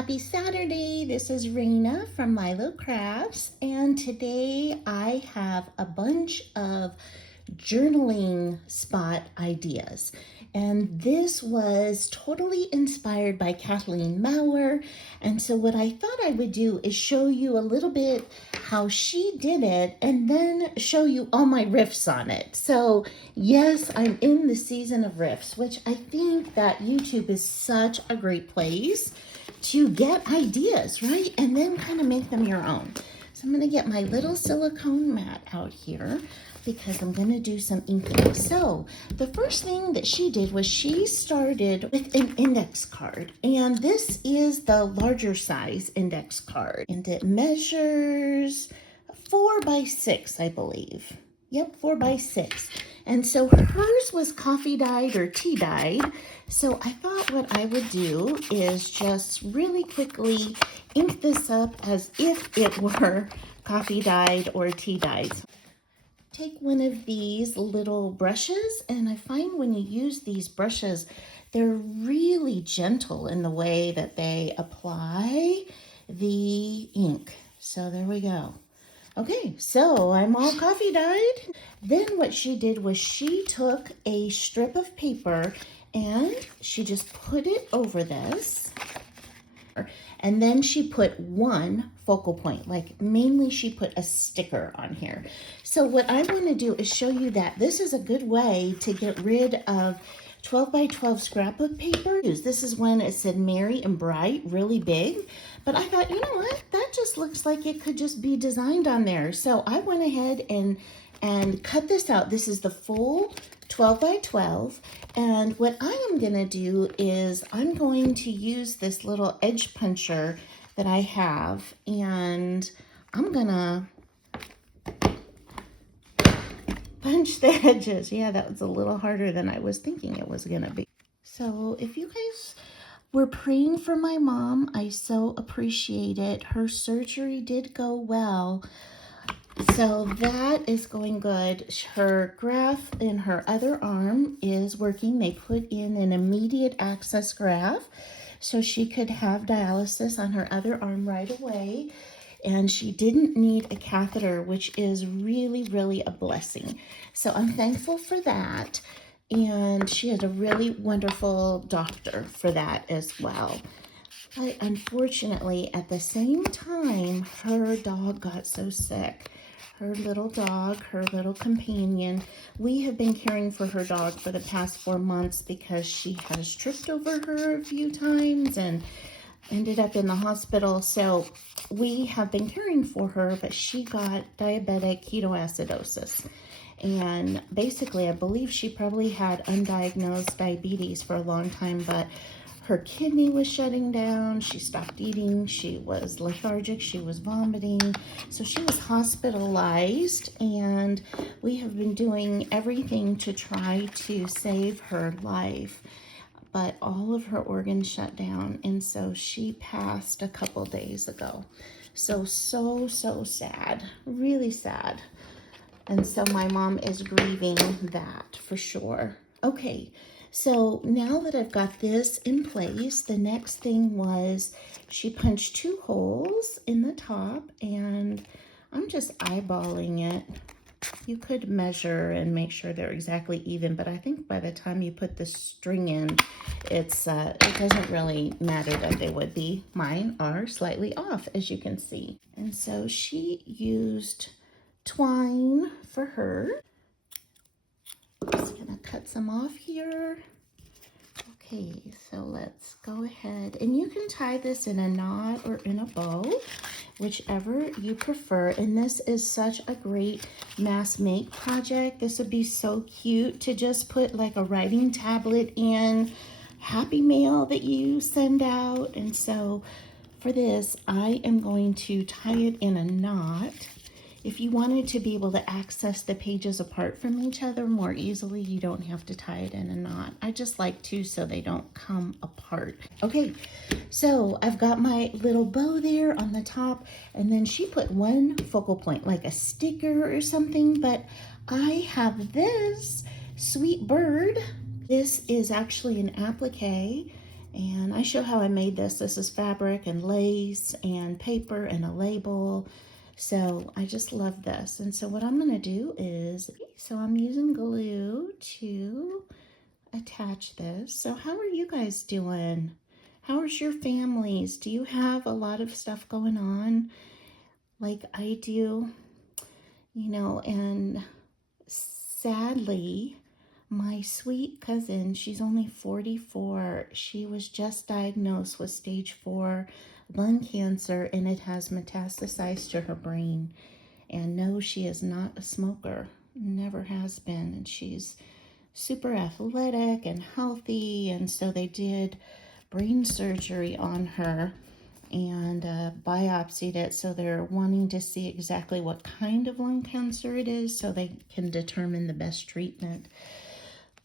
Happy Saturday. This is Raina from LYLO Crafts, and today I have a bunch of journaling spot ideas. And this was totally inspired by Kathleen Mower. And so what I thought I would do is show you a little bit how she did it and then show you all my riffs on it. So yes, I'm in the season of riffs, which I think that YouTube is such a great place to get ideas, right? And then kind of make them your own. So I'm going to get my little silicone mat out here because I'm going to do some inking. So the first thing that she did was she started with an index card. And this is the larger size index card. And it measures 4 by 6, I believe. Yep, 4 by 6. And so hers was coffee dyed or tea dyed. So I thought what I would do is just really quickly ink this up as if it were coffee dyed or tea dyed. Take one of these little brushes, and I find when you use these brushes, they're really gentle in the way that they apply the ink. So there we go. Okay, so I'm all coffee dyed. Then what she did was she took a strip of paper and she just put it over this. And then she put one focal point, like mainly she put a sticker on here. So what I want to do is show you that this is a good way to get rid of 12 by 12 scrapbook paper. This is when it said Merry and Bright, really big. But I thought, you know what? That just looks like it could just be designed on there. So I went ahead and cut this out. This is the full 12 by 12. And what I am going to do is I'm going to use this little edge puncher that I have. And I'm going to punch the edges. Yeah, that was a little harder than I was thinking it was going to be. So if you guys were praying for my mom, I so appreciate it. Her surgery did go well. So that is going good. Her graft in her other arm is working. They put in an immediate access graft so she could have dialysis on her other arm right away. And she didn't need a catheter, which is really, really a blessing. So I'm thankful for that. And she had a really wonderful doctor for that as well. But unfortunately, at the same time, her dog got so sick. Her little dog, her little companion. We have been caring for her dog for the past 4 months because she has tripped over her a few times and ended up in the hospital. So we have been caring for her, but she got diabetic ketoacidosis. And basically, I believe she probably had undiagnosed diabetes for a long time, but her kidney was shutting down. She stopped eating. She was lethargic. She was vomiting. So she was hospitalized, and we have been doing everything to try to save her life. But all of her organs shut down, and so she passed a couple days ago. So sad. Really sad. And so my mom is grieving that for sure. Okay. So now that I've got this in place, the next thing was she punched 2 holes in the top, and I'm just eyeballing it. You could measure and make sure they're exactly even, but I think by the time you put the string in, it doesn't really matter that they would be. Mine are slightly off, as you can see. And so she used twine for her. Just gonna cut some off here. Okay, so let's go ahead, and you can tie this in a knot or in a bow, whichever you prefer. And this is such a great mass make project. This would be so cute to just put like a writing tablet in, happy mail that you send out. And so for this, I am going to tie it in a knot. If you wanted to be able to access the pages apart from each other more easily, you don't have to tie it in a knot. I just like to so they don't come apart. Okay, so I've got my little bow there on the top, and then she put one focal point, like a sticker or something, but I have this sweet bird. This is actually an applique, And I show how I made this. This is fabric and lace and paper and a label. So I just love this. And so what I'm going to do is, so I'm using glue to attach this. So how are you guys doing? How is your families? Do you have a lot of stuff going on like I do? You know, and sadly, my sweet cousin, she's only 44. She was just diagnosed with stage 4 lung cancer, and it has metastasized to her brain. And no, she is not a smoker, never has been. And she's super athletic and healthy. And so they did brain surgery on her and biopsied it. So they're wanting to see exactly what kind of lung cancer it is so they can determine the best treatment.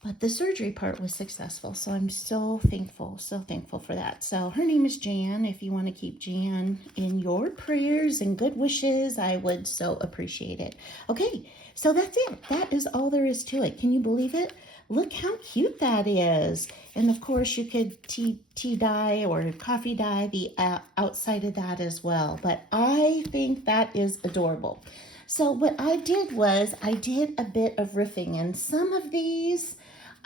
But the surgery part was successful, so I'm so thankful for that. So her name is Jan. If you want to keep Jan in your prayers and good wishes, I would so appreciate it. Okay, so that's it. That is all there is to it. Can you believe it? Look how cute that is. And of course, you could tea dye or coffee dye the outside of that as well. But I think that is adorable. So what I did was I did a bit of riffing, and some of these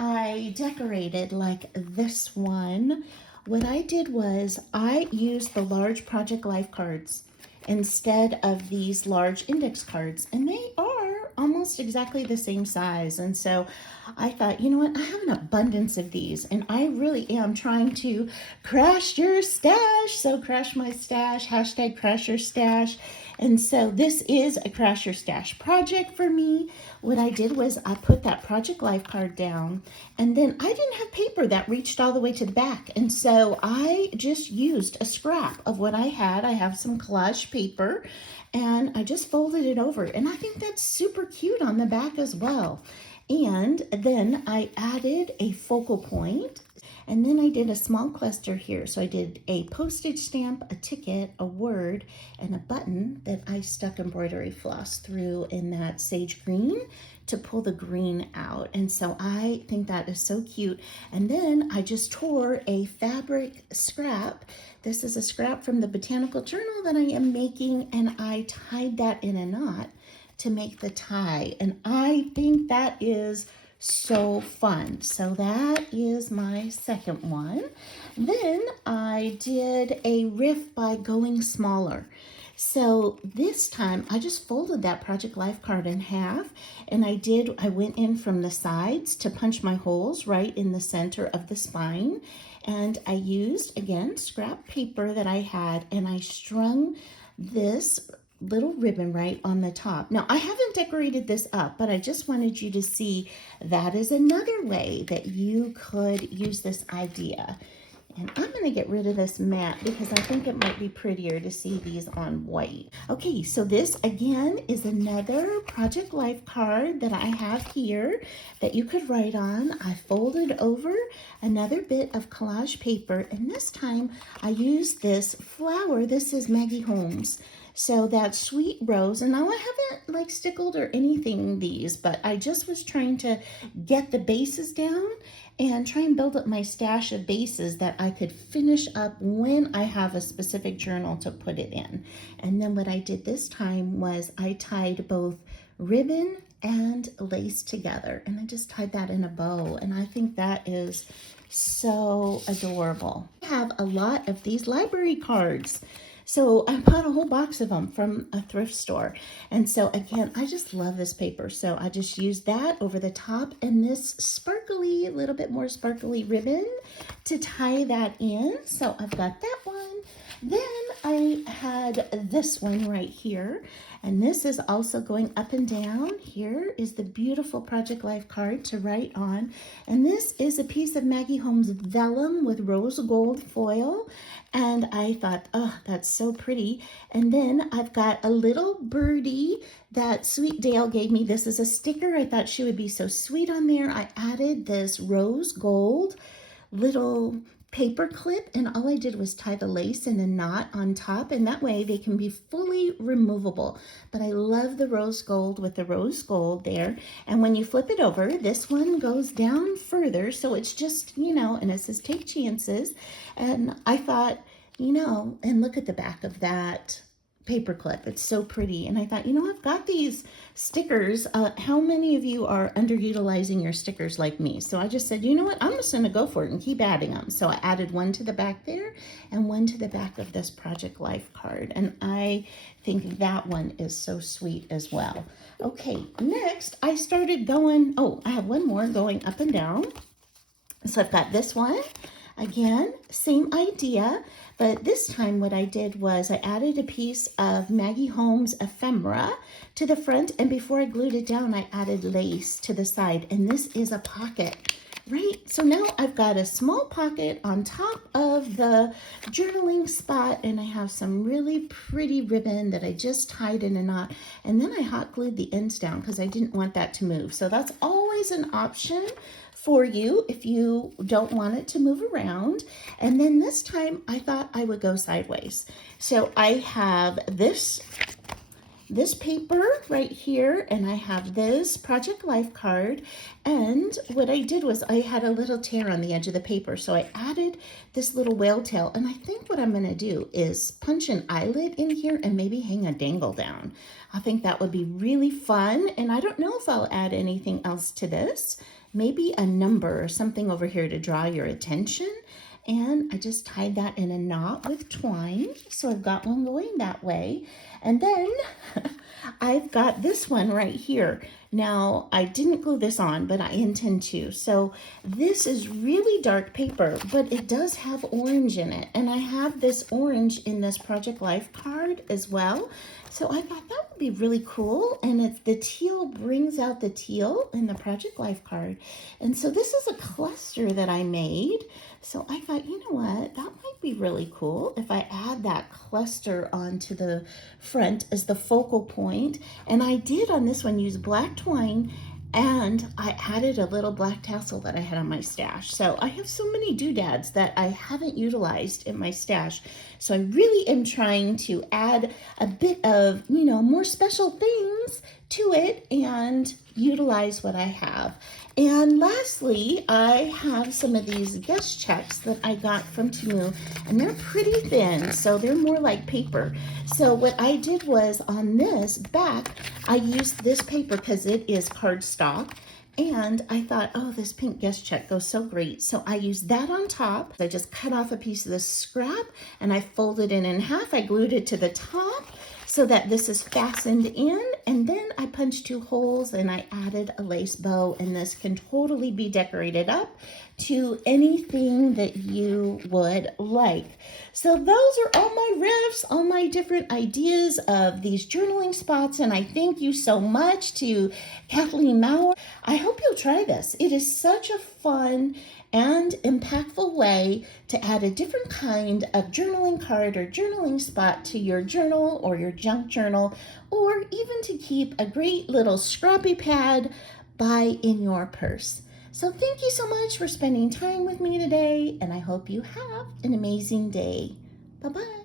I decorated like this one. What I did was I used the large Project Life cards instead of these large index cards, and they are almost exactly the same size. And so I thought, you know what, I have an abundance of these, and I really am trying to crash your stash. So crash my stash, hashtag crash your stash. And so this is a crash your stash project for me. What I did was I put that Project Life card down, and then I didn't have paper that reached all the way to the back. And so I just used a scrap of what I had. I have some collage paper, and I just folded it over. And I think that's super cute on the back as well. And then I added a focal point, and then I did a small cluster here. So I did a postage stamp, a ticket, a word, and a button that I stuck embroidery floss through in that sage green to pull the green out. And so I think that is so cute. And then I just tore a fabric scrap. This is a scrap from the botanical journal that I am making, and I tied that in a knot to make the tie. And I think that is so fun. So that is my second one. Then I did a riff by going smaller. So this time I just folded that Project Life card in half, and I went in from the sides to punch my holes right in the center of the spine. And I used, again, scrap paper that I had, and I strung this little ribbon right on the top. Now, I haven't decorated this up, but I just wanted you to see that is another way that you could use this idea. And I'm going to get rid of this matte because I think it might be prettier to see these on white. Okay, so this again is another Project Life card that I have here that you could write on. I folded over another bit of collage paper, and this time I used this flower. This is Maggie Holmes. So that sweet rose, and now I haven't like stickled or anything these, but I just was trying to get the bases down and try and build up my stash of bases that I could finish up when I have a specific journal to put it in. And then what I did this time was I tied both ribbon and lace together, and I just tied that in a bow, and I think that is so adorable. I have a lot of these library cards. So I bought a whole box of them from a thrift store. And so again, I just love this paper. So I just used that over the top and this sparkly, a little bit more sparkly ribbon to tie that in. So I've got that one. Then I had this one right here. And this is also going up and down. Here is the beautiful Project Life card to write on. And this is a piece of Maggie Holmes vellum with rose gold foil. And I thought, oh, that's so pretty. And then I've got a little birdie that Sweet Dale gave me. This is a sticker. I thought she would be so sweet on there. I added this rose gold little paper clip, and all I did was tie the lace in a knot on top, and that way they can be fully removable. But I love the rose gold with the rose gold there. And when you flip it over, this one goes down further, so it's just, you know, and it says take chances. And I thought, you know, and look at the back of that paper clip. It's so pretty. And I thought, you know, I've got these stickers. How many of you are underutilizing your stickers like me? So I just said, you know what, I'm just going to go for it and keep adding them. So I added one to the back there and one to the back of this Project Life card. And I think that one is so sweet as well. Okay, next I started going, oh, I have one more going up and down. So I've got this one. Again, same idea, but this time what I did was I added a piece of Maggie Holmes ephemera to the front, and before I glued it down, I added lace to the side, and this is a pocket, right? So now I've got a small pocket on top of the journaling spot, and I have some really pretty ribbon that I just tied in a knot, and then I hot glued the ends down because I didn't want that to move. So that's always an option for you if you don't want it to move around. And then this time I thought I would go sideways. So I have this paper right here, and I have this Project Life card. And what I did was I had a little tear on the edge of the paper, so I added this little whale tail. And I think what I'm going to do is punch an eyelid in here and maybe hang a dangle down. I think that would be really fun. And I don't know if I'll add anything else to this. Maybe a number or something over here to draw your attention. And I just tied that in a knot with twine. So I've got one going that way. And then I've got this one right here. Now, I didn't glue this on, but I intend to. So this is really dark paper, but it does have orange in it. And I have this orange in this Project Life card as well. So I thought that would be really cool. And it's the teal brings out the teal in the Project Life card. And so this is a cluster that I made. So I thought, you know what, that might be really cool if I add that cluster onto the front as the focal point. And I did on this one use black twine, and I added a little black tassel that I had on my stash. So I have so many doodads that I haven't utilized in my stash. So I really am trying to add a bit of, you know, more special things to it and utilize what I have. And lastly, I have some of these guest checks that I got from Temu, and they're pretty thin, so they're more like paper. So what I did was on this back, I used this paper because it is cardstock, and I thought, oh, this pink guest check goes so great. So I used that on top. I just cut off a piece of the scrap, and I folded it in half. I glued it to the top so that this is fastened in, and then I punched 2 holes and I added a lace bow, and this can totally be decorated up to anything that you would like. So those are all my riffs, all my different ideas of these journaling spots, and I thank you so much to Kathleen Mower. I hope you'll try this. It is such a fun and impactful way to add a different kind of journaling card or journaling spot to your journal or your junk journal, or even to keep a great little scrappy pad by in your purse. So thank you so much for spending time with me today, and I hope you have an amazing day. Bye-bye.